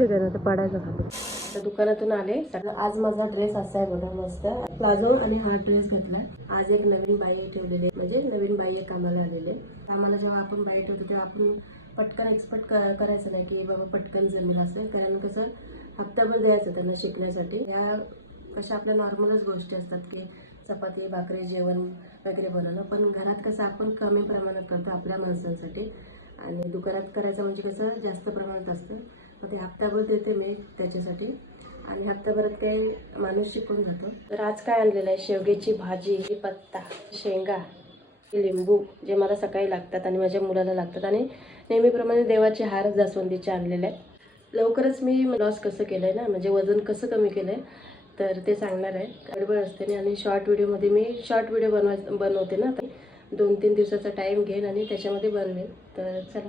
ठीक आहे ना, तर पडायचं खाली. तर दुकानातून आले. आज माझा ड्रेस असा आहे बघा, मस्त प्लाझो आणि हा ड्रेस घेतला. आज एक नवीन बाई ठेवलेली, म्हणजे नवीन बाई एक कामाला आलेले. कामाला जेव्हा आपण बाई ठेवतो तेव्हा आपण पटकन एक्सपेक्ट करायचं नाही की बाबा पटकन जमेल असं, कारण कसं हप्ताभर द्यायचं त्यांना शिकण्यासाठी. या कशा आपल्या नॉर्मलच गोष्टी असतात की चपाती भाकरी जेवण वगैरे बनवणं, पण घरात कसं आपण कमी प्रमाणात करतो आपल्या माणसांसाठी, आणि दुकानात करायचं म्हणजे कसं जास्त प्रमाणात असतं. मग ते हप्ताभर देते मी त्याच्यासाठी, आणि हप्ताभरात काही माणूस शिकून जातो. तर आज काय आणलेलं आहे, शेवग्याची भाजी, पत्ता, शेंगा, लिंबू जे मला सकाळी लागतात आणि माझ्या मुलाला लागतात, आणि नेहमीप्रमाणे देवाचे हार जास्वंदीचे आणलेले आहेत. लवकरच मी लॉस कसं केलं आहे ना, म्हणजे वजन कसं कमी केलं आहे तर ते सांगणार आहे. गडबड असते आणि शॉर्ट व्हिडिओमध्ये मी शॉर्ट व्हिडिओ बनवते ना, 2-3 दिवसाचा टाईम घेईन आणि त्याच्यामध्ये बनवेन. तर चला.